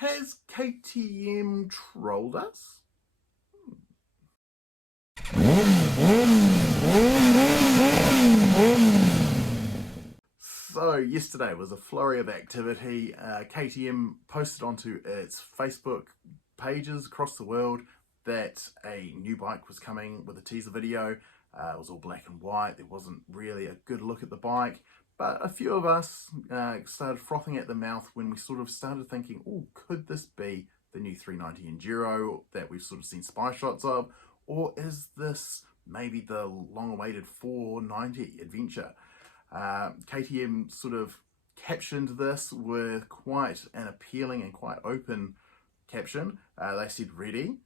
Has KTM trolled us? So yesterday was a flurry of activity. KTM posted onto its Facebook pages across the world that a new bike was coming with a teaser video. It was all black and white. There wasn't really a good look at the bike, but a few of us started frothing at the mouth when we sort of started thinking, oh, could this be the new 390 Enduro that we've sort of seen spy shots of, or is this maybe the long-awaited 490 Adventure? KTM sort of captioned this with quite an appealing and quite open caption. They said, ready?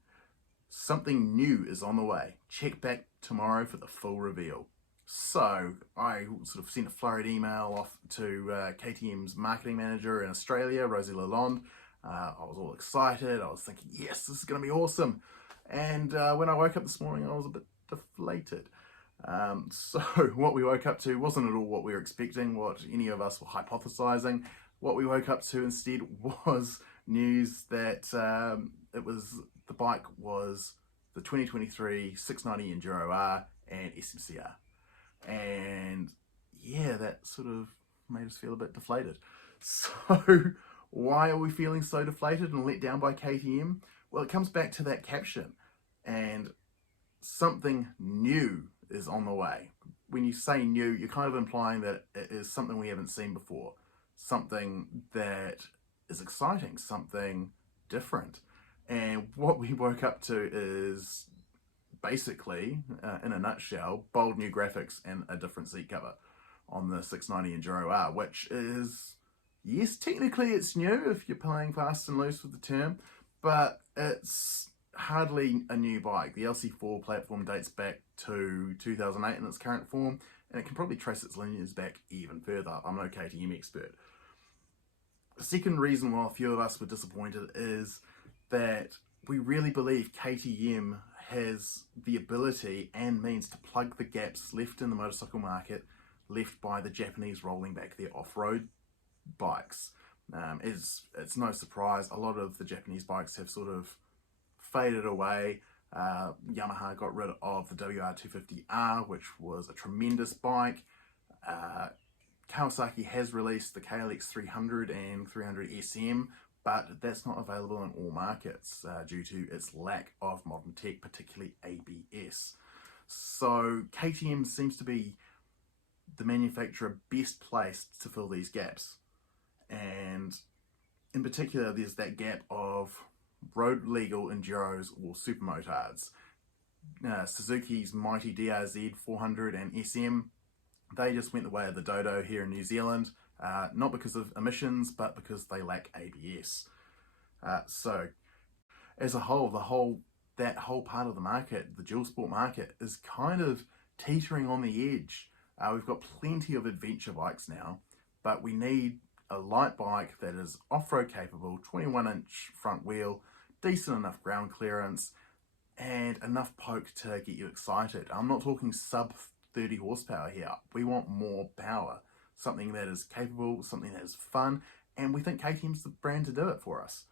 Something new is on the way. Check back tomorrow for the full reveal. So I sort of sent a flurried email off to KTM's marketing manager in Australia, Rosie Lalonde. I was all excited. I was thinking, yes, this is going to be awesome. And when I woke up this morning, I was a bit deflated. So what we woke up to wasn't at all what we were expecting, what any of us were hypothesizing. What we woke up to instead was news that the bike was the 2023 690 Enduro R and SMCR. And yeah, that sort of made us feel a bit deflated. So why are we feeling so deflated and let down by KTM? Well, it comes back to that caption, and something new is on the way. When you say new, you're kind of implying that it is something we haven't seen before, something that is exciting, something different. And what we woke up to is basically, in a nutshell, bold new graphics and a different seat cover on the 690 Enduro R, which is, yes, technically it's new if you're playing fast and loose with the term, but it's hardly a new bike. The LC4 platform dates back to 2008 in its current form, and it can probably trace its lineage back even further. I'm no KTM expert. The second reason why a few of us were disappointed is that we really believe KTM has the ability and means to plug the gaps left in the motorcycle market, left by the Japanese rolling back their off-road bikes. It's no surprise, a lot of the Japanese bikes have sort of faded away. Yamaha got rid of the WR250R, which was a tremendous bike. Kawasaki has released the KLX 300 and 300 SM, but that's not available in all markets due to its lack of modern tech, particularly ABS. So KTM seems to be the manufacturer best placed to fill these gaps. And in particular, there's that gap of road legal Enduros or supermotards. Suzuki's mighty DRZ 400 and SM, they just went the way of the dodo here in New Zealand, not because of emissions, but because they lack ABS. So as a whole, that whole part of the market, the dual sport market, is kind of teetering on the edge. We've got plenty of adventure bikes now, but we need a light bike that is off-road capable, 21-inch front wheel, decent enough ground clearance, and enough poke to get you excited. I'm not talking sub 30 horsepower here. We want more power, something that is capable, something that is fun, and we think KTM's the brand to do it for us.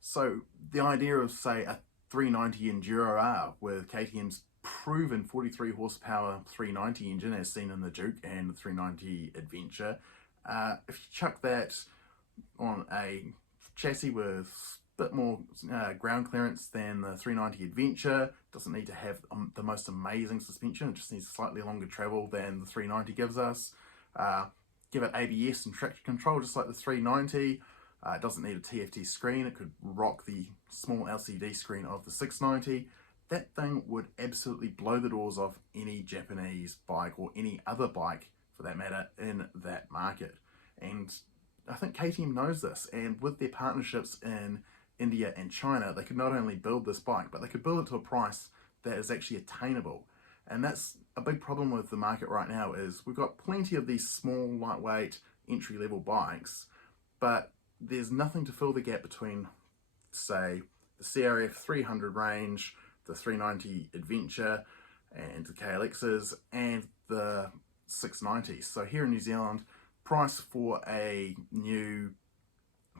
So the idea of, say, a 390 Enduro R with KTM's proven 43 horsepower 390 engine as seen in the Duke and the 390 Adventure, if you chuck that on a chassis with a bit more ground clearance than the 390 Adventure, doesn't need to have the most amazing suspension, it just needs slightly longer travel than the 390 gives us. Give it ABS and traction control just like the 390. It doesn't need a TFT screen, it could rock the small LCD screen of the 690. That thing would absolutely blow the doors off any Japanese bike or any other bike for that matter in that market. And I think KTM knows this, and with their partnerships in India and China, they could not only build this bike, but they could build it to a price that is actually attainable. And that's a big problem with the market right now, is we've got plenty of these small, lightweight, entry-level bikes, but there's nothing to fill the gap between, say, the CRF 300 range, the 390 Adventure, and the KLXs, and the 690s. So here in New Zealand, price for a new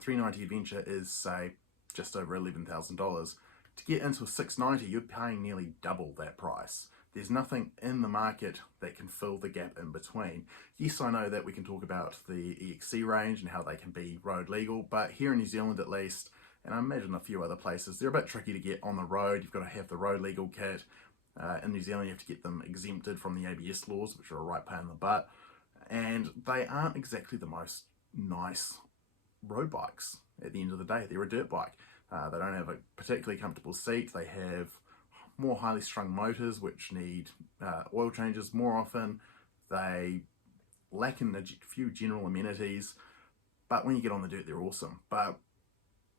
390 Adventure is, say, just over $11,000. To get into a 690, you're paying nearly double that price. There's nothing in the market that can fill the gap in between. Yes, I know that we can talk about the EXC range and how they can be road legal, but here in New Zealand at least, and I imagine a few other places, they're a bit tricky to get on the road. You've got to have the road legal kit. In New Zealand, you have to get them exempted from the ABS laws, which are a right pain in the butt, and they aren't exactly the most nice road bikes at the end of the day. They're a dirt bike. They don't have a particularly comfortable seat. They have more highly strung motors which need oil changes more often. They lack in a few general amenities, but when you get on the dirt, they're awesome. But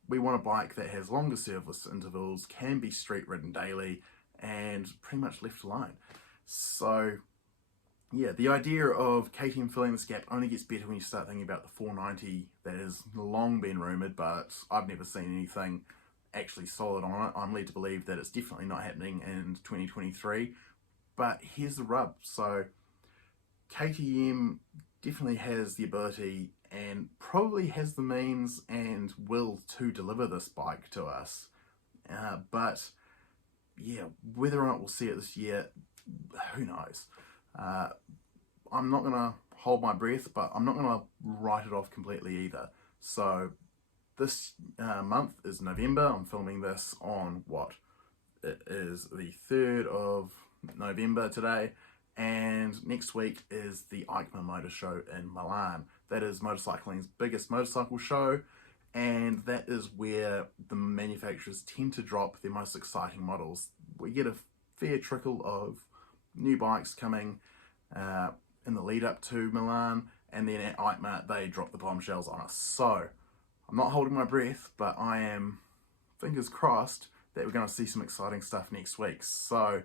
we want a bike that has longer service intervals, can be street ridden daily, and pretty much left alone. So yeah, the idea of KTM filling this gap only gets better when you start thinking about the 490 that has long been rumoured, but I've never seen anything actually solid on it. I'm led to believe that it's definitely not happening in 2023, but here's the rub. So KTM definitely has the ability and probably has the means and will to deliver this bike to us, but yeah, whether or not we'll see it this year, who knows. I'm not going to hold my breath, but I'm not going to write it off completely either. So this month is November. I'm filming this on what? It is the 3rd of November today, and next week is the EICMA Motor Show in Milan. That is motorcycling's biggest motorcycle show, and that is where the manufacturers tend to drop their most exciting models. We get a fair trickle of new bikes coming in the lead up to Milan, and then at EICMA they drop the bombshells on us. So I'm not holding my breath, but I am fingers crossed that we're going to see some exciting stuff next week. So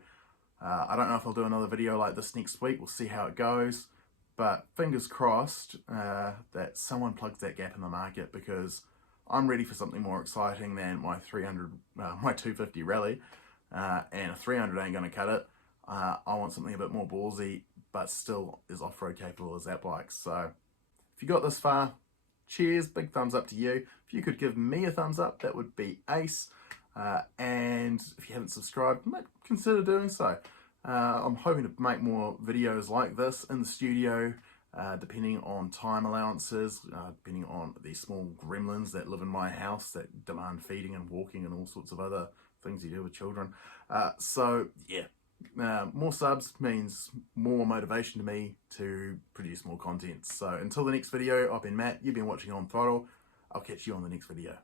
I don't know if I'll do another video like this next week. We'll see how it goes, but fingers crossed that someone plugs that gap in the market, because I'm ready for something more exciting than my 250 rally, and a 300 ain't going to cut it. I want something a bit more ballsy, but still as off-road capable as that bike. So if you got this far, cheers, big thumbs up to you. If you could give me a thumbs up, that would be ace. And if you haven't subscribed, consider doing so. I'm hoping to make more videos like this in the studio, depending on time allowances, depending on the small gremlins that live in my house that demand feeding and walking and all sorts of other things you do with children. So yeah, more subs means more motivation to me to produce more content. So until the next video, I've been Matt, you've been watching On Throttle. I'll catch you on the next video.